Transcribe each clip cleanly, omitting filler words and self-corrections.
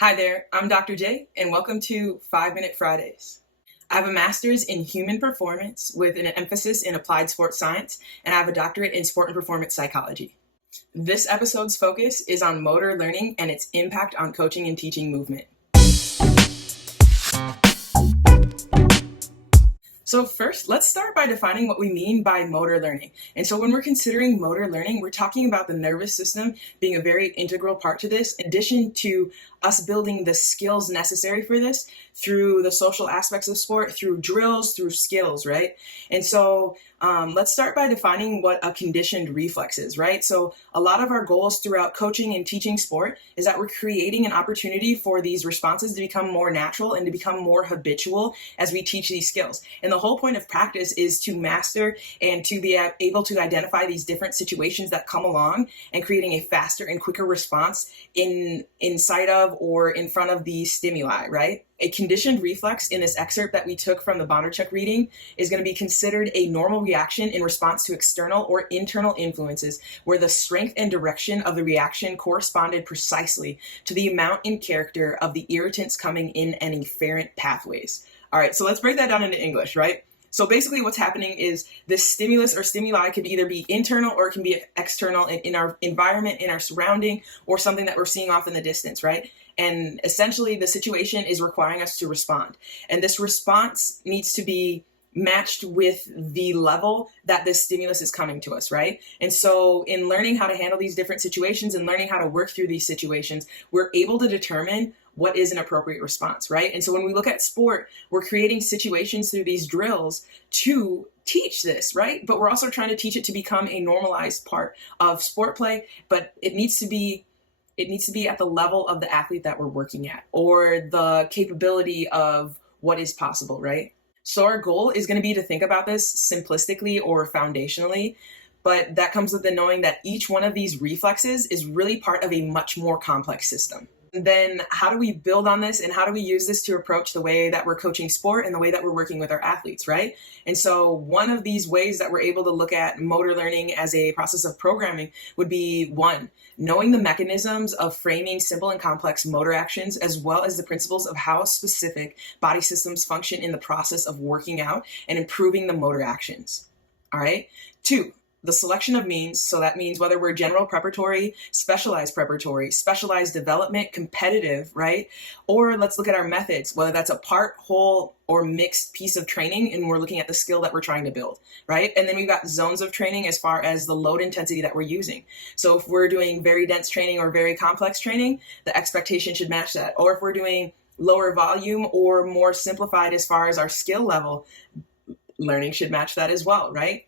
Hi there, I'm Dr. J, and welcome to 5-Minute Fridays. I have a master's in human performance with an emphasis in applied sports science, and I have a doctorate in sport and performance psychology. This episode's focus is on motor learning and its impact on coaching and teaching movement. So first, let's start by defining what we mean by motor learning. And so when we're considering motor learning, we're talking about the nervous system being a very integral part to this, in addition to us building the skills necessary for this through the social aspects of sport, through drills, through skills, right? And so let's start by defining what a conditioned reflex is, right? So a lot of our goals throughout coaching and teaching sport is that we're creating an opportunity for these responses to become more natural and to become more habitual as we teach these skills. And the whole point of practice is to master and to be able to identify these different situations that come along and creating a faster and quicker response inside of or in front of the stimuli, right? A conditioned reflex in this excerpt that we took from the Bondarchuk reading is going to be considered a normal reaction in response to external or internal influences where the strength and direction of the reaction corresponded precisely to the amount and character of the irritants coming in and efferent pathways. All right, so let's break that down into English, right? So basically what's happening is this stimulus or stimuli could either be internal or it can be external in our environment, in our surrounding, or something that we're seeing off in the distance, right? And essentially the situation is requiring us to respond. And this response needs to be matched with the level that this stimulus is coming to us, right? And so in learning how to handle these different situations and learning how to work through these situations, we're able to determine what is an appropriate response, right? And so when we look at sport, we're creating situations through these drills to teach this, right? But we're also trying to teach it to become a normalized part of sport play, but it needs to be at the level of the athlete that we're working at or the capability of what is possible, right? So our goal is going to be to think about this simplistically or foundationally, but that comes with the knowing that each one of these reflexes is really part of a much more complex system. And then how do we build on this and how do we use this to approach the way that we're coaching sport and the way that we're working with our athletes, right? And so one of these ways that we're able to look at motor learning as a process of programming would be one, knowing the mechanisms of framing simple and complex motor actions, as well as the principles of how specific body systems function in the process of working out and improving the motor actions. All right. Two, the selection of means, so that means whether we're general preparatory, specialized development, competitive, right? Or let's look at our methods, whether that's a part, whole, or mixed piece of training, and we're looking at the skill that we're trying to build, right? And then we've got zones of training as far as the load intensity that we're using. So if we're doing very dense training or very complex training, the expectation should match that. Or if we're doing lower volume or more simplified as far as our skill level, learning should match that as well, right?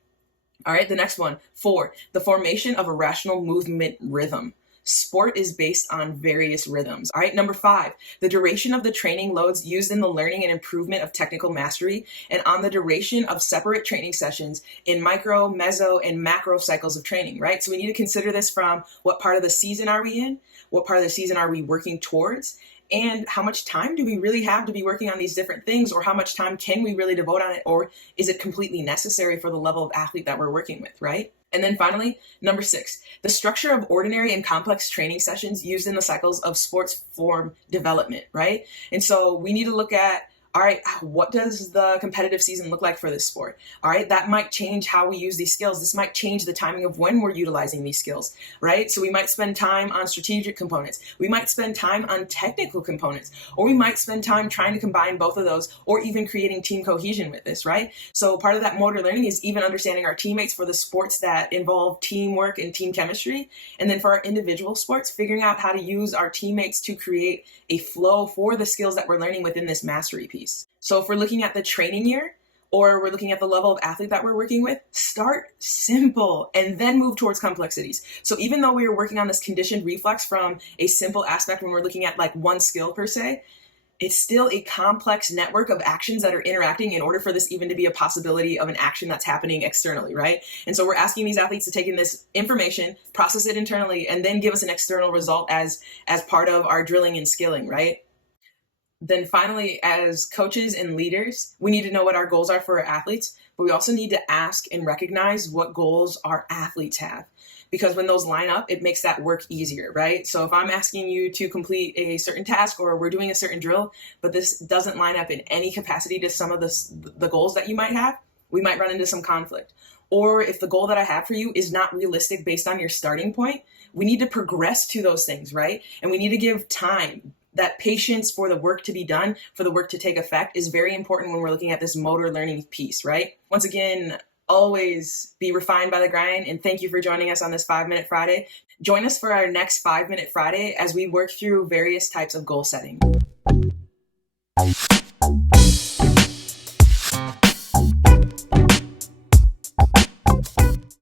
All right, the next one, 4, the formation of a rational movement rhythm. Sport is based on various rhythms. All right, number 5, the duration of the training loads used in the learning and improvement of technical mastery and on the duration of separate training sessions in micro, meso, and macro cycles of training, right? So we need to consider this from what part of the season are we in? What part of the season are we working towards? And how much time do we really have to be working on these different things, or how much time can we really devote on it, or is it completely necessary for the level of athlete that we're working with, right? And then finally, number 6, the structure of ordinary and complex training sessions used in the cycles of sports form development, right? And so we need to look at, all right, what does the competitive season look like for this sport? All right, that might change how we use these skills. This might change the timing of when we're utilizing these skills, right? So we might spend time on strategic components. We might spend time on technical components, or we might spend time trying to combine both of those, or even creating team cohesion with this, right? So part of that motor learning is even understanding our teammates for the sports that involve teamwork and team chemistry. And then for our individual sports, figuring out how to use our teammates to create a flow for the skills that we're learning within this mastery piece. So if we're looking at the training year, or we're looking at the level of athlete that we're working with, start simple and then move towards complexities. So even though we are working on this conditioned reflex from a simple aspect when we're looking at like one skill per se, it's still a complex network of actions that are interacting in order for this even to be a possibility of an action that's happening externally, right? And so we're asking these athletes to take in this information, process it internally, and then give us an external result as part of our drilling and skilling, right? Then finally, as coaches and leaders, we need to know what our goals are for our athletes, but we also need to ask and recognize what goals our athletes have. because when those line up, it makes that work easier, right? So if I'm asking you to complete a certain task or we're doing a certain drill, but this doesn't line up in any capacity to some of the goals that you might have, we might run into some conflict. Or if the goal that I have for you is not realistic based on your starting point, we need to progress to those things, right? And we need to give time. That patience for the work to be done, for the work to take effect, is very important when we're looking at this motor learning piece, right? Once again, always be refined by the grind, and thank you for joining us on this 5-Minute Friday. Join us for our next 5-Minute Friday as we work through various types of goal setting.